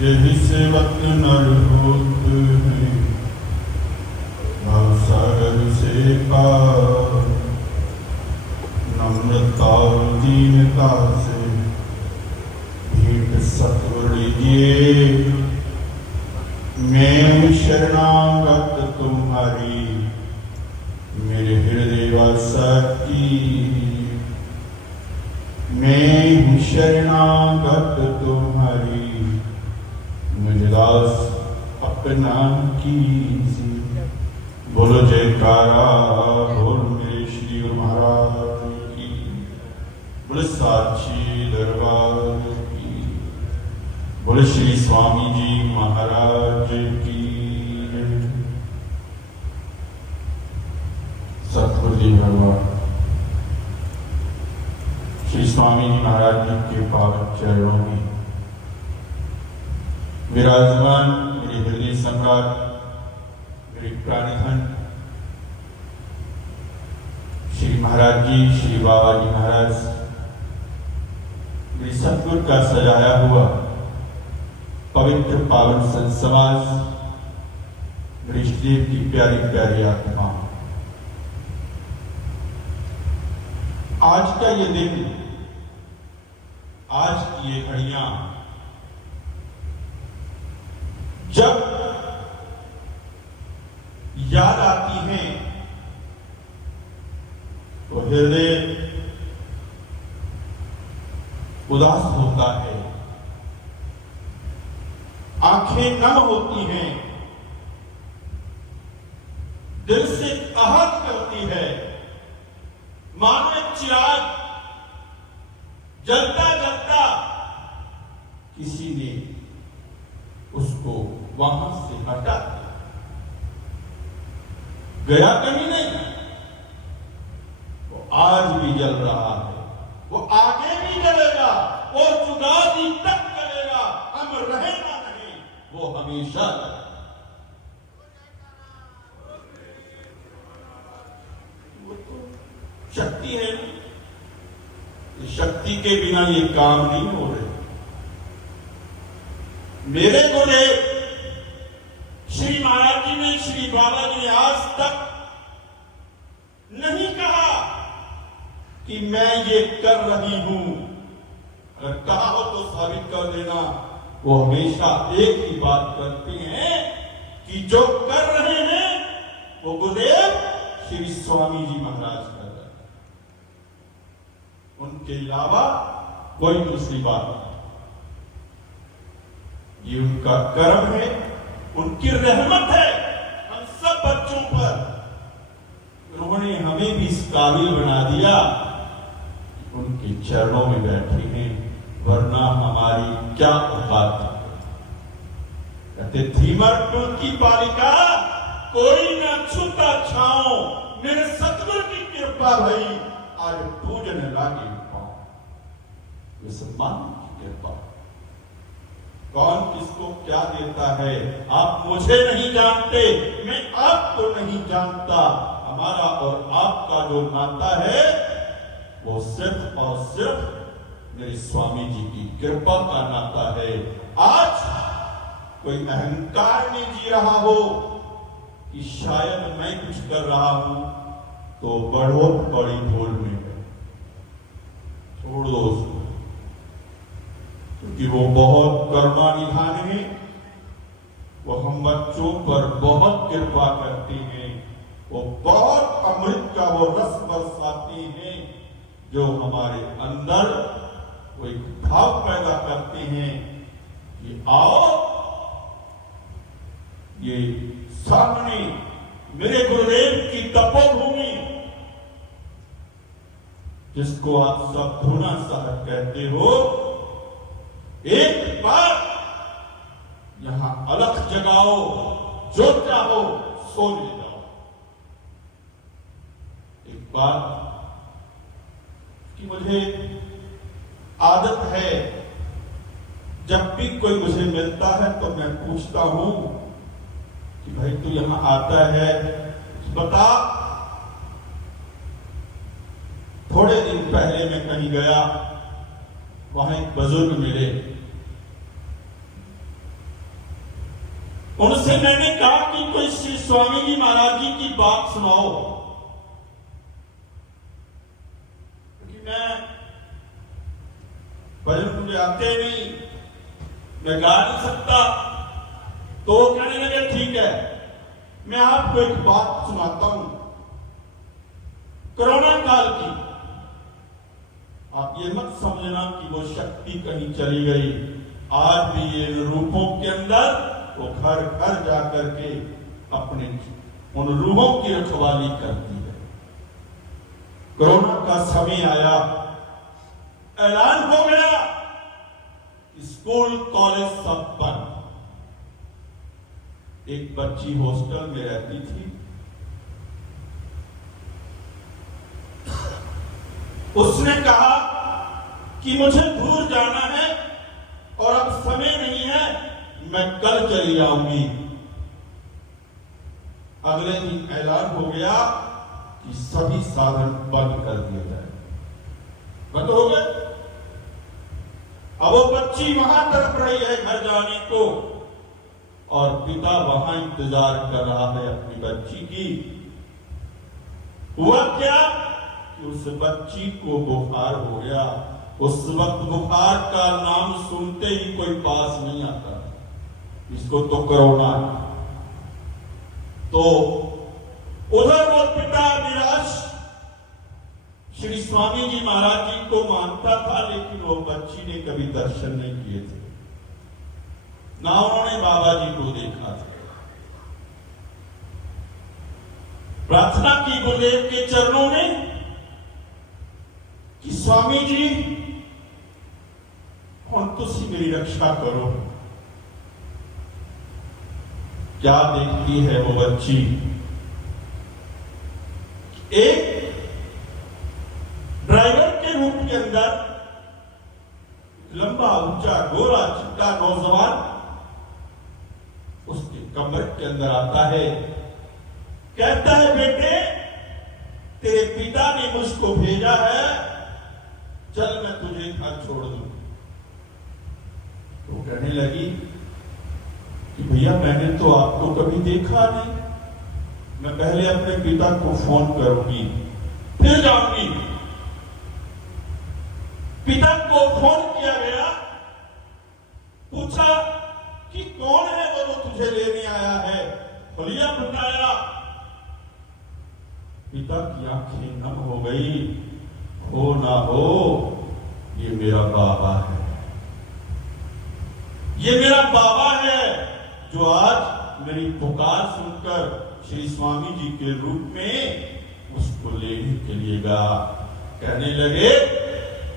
यही सेवक नर होते हैं सागर से पार, नम्रता दीनता से भेंट सत्वर लीजिए। मैं शरणागत तुम्हारी, मेरे हृदय वासा की। मैं शरणागत तुम्हारी, मुझे दास अपना कीजिए। बोलो जयकारा, बोल मेरे श्री गुरु महाराज की, बोले साची दरबार की, बोले श्री स्वामी जी महाराज की। सतगुरु जी भगवान श्री स्वामी जी महाराज जी के पावन चरणों में विराजमान मेरे हृदय सम्राट, मेरे प्राणधन श्री महाराज जी, श्री बाबा जी महाराज, मेरे सतगुरु का सजाया हुआ पवित्र पावन संत समाज, मेरे देव की प्यारी प्यारी आत्मा। आज का ये दिन, आज की ये घड़ियां जब याद आती हैं तो हृदय उदास होता है, आंखें नम होती हैं, दिल से आहत करती है। मानो एक चिराग जलता जलता किसी ने उसको वहां से हटा दिया, गया कहीं नहीं, वो आज भी जल रहा है, वो आगे भी जलेगा, वो जुगादी तक जलेगा। हम रहे ना नहीं, वो हमेशा जलेगा। वो तो शक्ति है, शक्ति के बिना ये काम नहीं हो रहे। मेरे गुरुदेव श्री महाराज जी ने, श्री बाबा जी ने आज तक नहीं कहा कि मैं ये कर रही हूं। अगर कहा हो तो साबित कर देना। वो हमेशा एक ही बात करते हैं कि जो कर रहे हैं वो गुरुदेव श्री स्वामी जी महाराज कर रहे हैं, उनके अलावा कोई दूसरी बात नहीं। ये उनका कर्म है, उनकी रहमत है हम सब बच्चों पर। उन्होंने हमें भी इस काबिल बना दिया, उनके चरणों में बैठे हैं, वरना हमारी क्या औकात है। कहते धीमर कुल की बालिका, कोई न छूता छाओ, मेरे सतगुरु की कृपा भई, आज पूजन लागे पाओ। ये सम्मान की कृपा। कौन किसको क्या देता है आप मुझे नहीं जानते, मैं आपको नहीं जानता। हमारा और आपका जो नाता है वो सिर्फ और सिर्फ मेरे स्वामी जी की कृपा का नाता है। आज कोई अहंकार में जी रहा हो कि शायद मैं कुछ कर रहा हूं, तो बहुत बड़ी भूल में है, छोड़ दो उसको, क्योंकि वो बहुत करुणानिधान है। वो हम बच्चों पर बहुत कृपा करते हैं, वो बहुत अमृत का वो रस बरसाते हैं, जो हमारे अंदर वो एक भाव पैदा करते हैं कि आओ ये सामने मेरे गुरुदेव की तपोभूमि, जिसको आप सब धुना साहब कहते हो, एक बार यहां अलख जगाओ, जो चाहो सो ले जाओ। एक बात कि मुझे आदत है, जब भी कोई मुझे मिलता है तो मैं पूछता हूं कि भाई तू यहां आता है, बता थोड़े दिन पहले मैं कहीं गया, वहां एक बुजुर्ग मिले। उनसे मैंने कहा कि कोई श्री स्वामी जी महाराज जी की बात सुनाओ, क्योंकि मैं भजन मुझे आते नहीं, मैं गा नहीं सकता। तो वो कहने लगे ठीक है, मैं आपको एक बात सुनाता हूं कोरोना काल की। आप ये मत समझना कि वो शक्ति कहीं चली गई, आज भी ये रूपों के अंदर वो घर घर जाकर के अपने उन रूहों की रखवाली करती है। कोरोना का समय आया, ऐलान हो गया कि स्कूल कॉलेज सब बंद। एक बच्ची हॉस्टल में रहती थी, उसने कहा कि मुझे दूर जाना है और अब समय नहीं है, मैं कल चली जाऊंगी। अगले दिन ऐलान हो गया कि सभी साधन बंद कर दिए जाए, बंद हो गए। अब वो बच्ची वहां तड़प रही है घर जाने को, और पिता वहां इंतजार कर रहा है अपनी बच्ची की। हुआ क्या कि उस बच्ची को बुखार हो गया। उस वक्त बुखार का नाम सुनते ही कोई पास नहीं आता, इसको तो कोरोना है। तो उधर वो पिता निराश श्री स्वामी जी महाराज जी को मानता था, लेकिन वो बच्ची ने कभी दर्शन नहीं किए थे, ना उन्होंने बाबा जी को देखा था। प्रार्थना की गुरुदेव के चरणों में कि स्वामी जी हुण तुसी मेरी रक्षा करो। क्या देखती है वो बच्ची, एक ड्राइवर के रूप के अंदर लंबा ऊंचा गोरा चिट्टा नौजवान उसके कमरे के अंदर आता है, कहता है बेटे तेरे पिता ने मुझको भेजा है, चल मैं तुझे घर छोड़ दूं। तो कहने लगी कि भैया मैंने तो आपको कभी देखा नहीं, मैं पहले अपने पिता को फोन करूंगी फिर जाऊंगी। पिता को फोन किया गया, पूछा कि कौन है वो जो तुझे लेने आया है, भैया बताया। पिता की आंखें नम हो गई, हो ना हो ये मेरा बाबा है, ये मेरा बाबा है जो आज मेरी पुकार सुनकर श्री स्वामी जी के रूप में उसको लेने के लिए गया। कहने लगे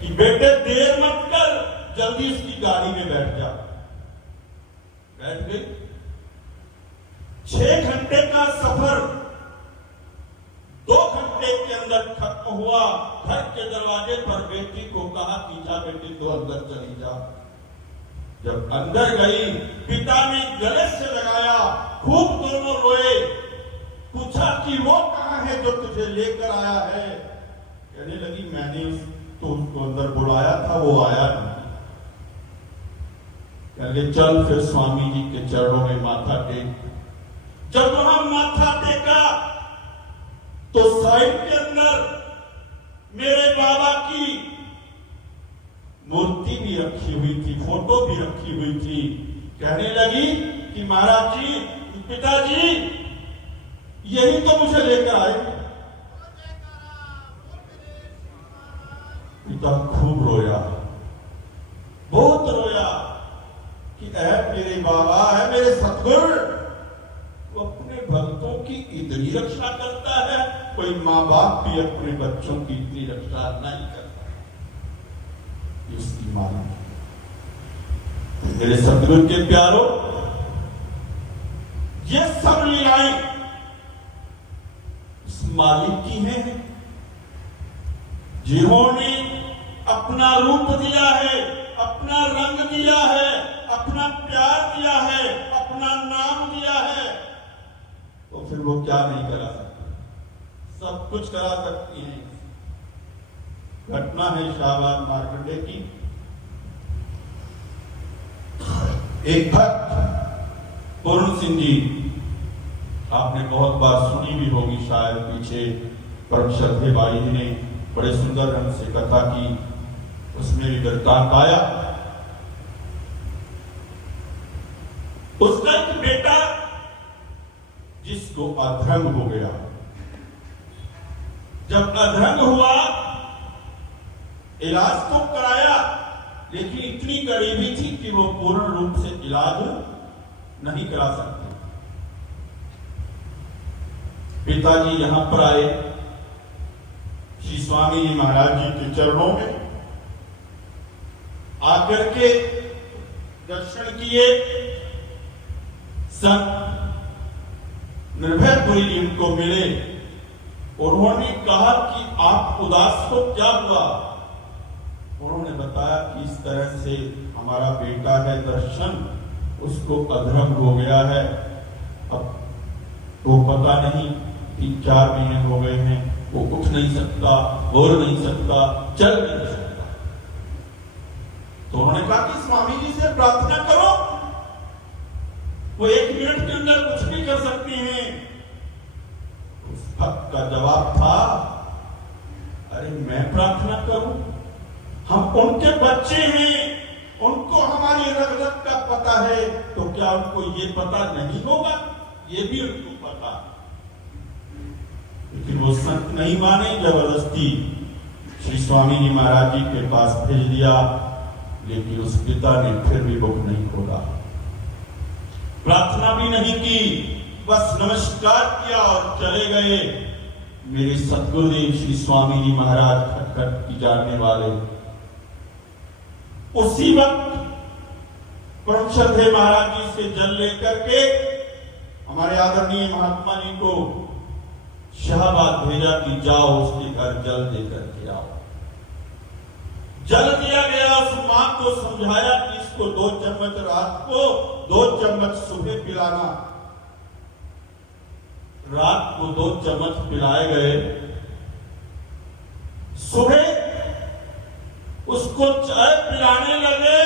कि बेटे देर मत कर, जल्दी इसकी गाड़ी में बैठ जा। बैठ गई। 6 घंटे का सफर 2 घंटे के अंदर खत्म हुआ। घर के दरवाजे पर बेटी को कहा कि जा बेटी तो अंदर चली जा। जब अंदर गई, पिता ने गले से लगाया, खूब दोनों रोए, पूछा कि वो कहां है जो तुझे लेकर आया है। कहने लगी मैंने उसको अंदर बुलाया था, वो आया नहीं। कहने चल फिर स्वामी जी के चरणों में माथा टेक। जब वहां माथा टेका तो साइड के अंदर मेरे बाबा की मूर्ति भी रखी हुई थी, फोटो भी रखी हुई थी। कहने लगी कि महाराज जी, पिताजी यही तो मुझे लेकर आए। पिता खूब रोया, बहुत रोया कि ऐ मेरे बाबा, है मेरे सतगुरु, वो अपने भक्तों की इतनी रक्षा करता है, कोई माँ बाप भी अपने बच्चों की इतनी रक्षा नहीं करता। उसकी माना। मेरे सतगुरु के प्यारों, ये सब लीलाएं इस मालिक की हैं, जिन्होंने अपना रूप दिया है, अपना रंग दिया है, अपना प्यार दिया है, अपना नाम दिया है, तो फिर वो क्या नहीं करा सकते? सब कुछ करा सकती हैं। घटना है शाहबाद मार्कंडे की। एक भक्त पूर्ण सिंह जी, आपने बहुत बार सुनी भी होगी शायद, पीछे परम श्रद्धेय बाई जी ने बड़े सुंदर ढंग से कथा की, उसमें भी वृत्तांत आया। उसका एक बेटा जिसको अधरंग हो गया, जब अधरंग हुआ इलाज तो कराया, लेकिन इतनी गरीबी थी कि वो पूर्ण रूप से इलाज नहीं करा सकते। पिताजी यहां पर आए, श्री स्वामी जी महाराज जी के चरणों में आकर के दर्शन किए। संत निर्भयपुरी जी उनको मिले, उन्होंने कहा कि आप उदास हो, क्या हुआ? उन्होंने बताया कि इस तरह से हमारा बेटा है दर्शन, उसको अधरंग हो गया है, अब वो पता नहीं 3-4 महीने हो गए हैं, वो उठ नहीं सकता, बोल नहीं सकता, चल नहीं सकता। तो उन्होंने कहा कि स्वामी जी से प्रार्थना करो, वो 1 मिनट के अंदर कुछ भी कर सकते हैं। उस भक्त का जवाब था, अरे मैं प्रार्थना करूं? हम उनके बच्चे हैं, उनको हमारी रग रग का पता है, तो क्या उनको ये पता नहीं होगा? ये भी उनको पता। लेकिन वो संत नहीं माने, जबरदस्ती श्री स्वामी जी महाराज जी के पास भेज दिया। लेकिन उस पिता ने फिर भी मुख नहीं खोला, प्रार्थना भी नहीं की, बस नमस्कार किया और चले गए। मेरे सतगुरुदेव श्री स्वामी जी महाराज खटखट की जानने वाले, उसी वक्त परम श्रद्धेय महाराज जी से जल लेकर के हमारे आदरणीय महात्मा जी को शाहबाद भेजा कि जाओ उसके घर जल देकर के आओ। जल दिया गया, उस मां को समझाया कि इसको 2 चम्मच रात को, 2 चम्मच सुबह पिलाना। रात को 2 चम्मच पिलाए गए, सुबह उसको चाय पिलाने लगे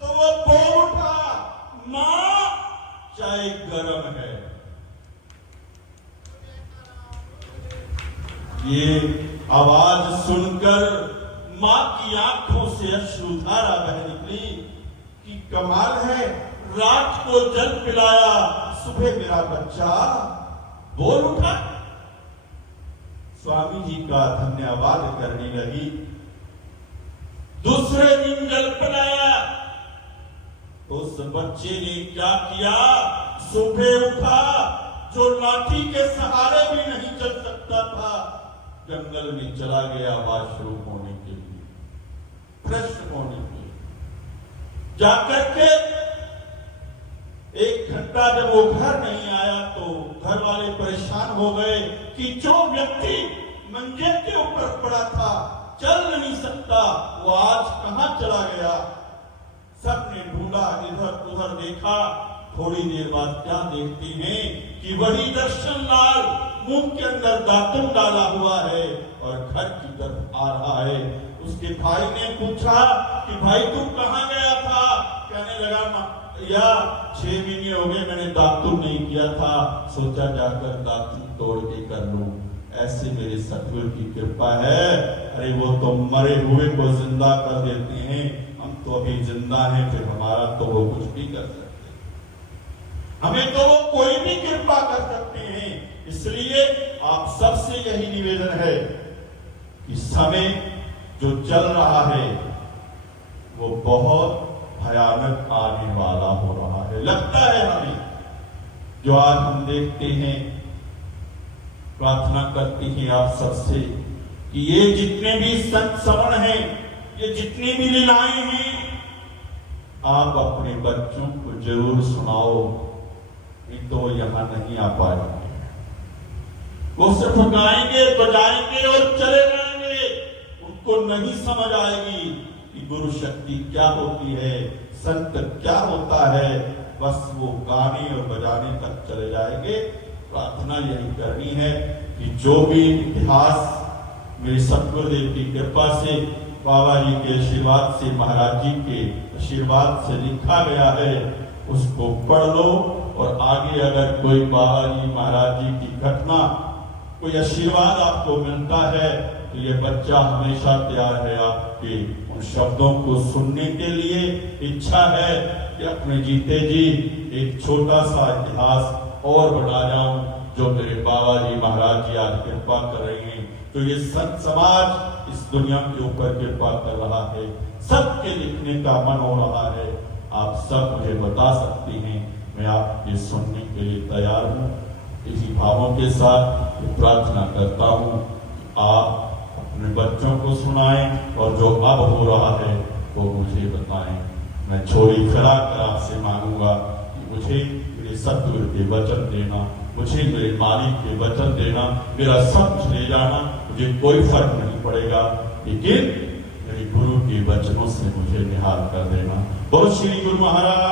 तो वो बोल उठा, मां चाय गर्म है। ये आवाज सुनकर मां की आंखों से अश्रुधारा बह निकली कि कमाल है, रात को जल पिलाया, सुबह मेरा बच्चा बोल उठा। स्वामी जी का धन्यवाद करने लगी। दूसरे दिन जल पिलाया तो उस बच्चे ने क्या किया, सुबह उठा, जो लाठी के सहारे भी नहीं चल सकता था, जंगल में चला गया वॉशरूम होने के लिए, फ्रेश होने के लिए। जाकर के 1 घंटा जब वो घर नहीं आया तो घर वाले परेशान हो गए कि जो व्यक्ति मंजे के ऊपर पड़ा था, चल नहीं सकता, वो आज कहां चला गया। सबने ढूंढा, इधर उधर देखा। थोड़ी देर बाद क्या देखते हैं कि वही दर्शन लाल मुंह के अंदर दातुन डाला हुआ है और घर की तरफ आ रहा है। उसके भाई ने पूछा कि भाई तू कहां गया था? कहने लगा, या 6 महीने हो गए मैंने दातुन नहीं किया था, सोचा जाकर दातुन तोड़ के कर लूं। ऐसे मेरे सतगुरु की कृपा है। अरे वो तो मरे हुए को जिंदा कर देते हैं, हम तो अभी जिंदा हैं, फिर हमारा तो वो कुछ भी कर सकते हैं, हमें तो वो कोई भी कृपा कर सकते हैं। इसलिए आप सबसे यही निवेदन है कि समय जो चल रहा है वो बहुत भयानक आने वाला हो रहा है। लगता है हमें, जो आज हम देखते हैं, प्रार्थना करते हैं आप सबसे कि ये जितने भी संत श्रवण हैं, ये जितनी भी लीलाएं हैं, आप अपने बच्चों को जरूर सुनाओ, नहीं तो यहां नहीं आ पाएंगे। वो सिर्फ गाएंगे, बजाएंगे और चले जाएंगे। उनको नहीं समझ आएगी कि गुरु शक्ति क्या होती है, संत क्या होता है। बस वो गाने और बजाने तक चले जाएंगे। प्रार्थना यही करनी है कि जो भी इतिहास मेरे सतगुरुदेव की कृपा से, बाबा जी के आशीर्वाद से, महाराज जी के आशीर्वाद से लिखा गया है, उसको पढ़ लो। और आगे अगर कोई बाबा जी महाराज जी की घटना, कोई आशीर्वाद आपको मिलता है, तो ये बच्चा हमेशा तैयार है आपके उन शब्दों को सुनने के लिए। इच्छा है कि अपने जीते जी एक छोटा सा इतिहास और बना जाऊं, जो मेरे बाबा जी महाराज जी आज कृपा कर रहे हैं। तो ये संत समाज इस दुनिया के ऊपर कृपा कर रहा है, सबके लिखने का मन हो रहा है। आप सब मुझे बता सकती हैं, मैं आपके सुनने के लिए तैयार हूँ। इसी भावों के साथ प्रार्थना करता हूँ कि आप अपने बच्चों को सुनाएं, और जो अब हो रहा है वो मुझे बताएं। मैं छोरी खड़ा कर आपसे मांगूंगा कि मुझे मेरे सतगुरु के वचन देना, मुझे मेरे मालिक के वचन देना, मेरा सब कुछ ले जाना, मुझे कोई फर्क नहीं पड़ेगा, लेकिन मेरे गुरु के वचनों से मुझे निहाल कर देना। बोलो श्री गुरु महाराज।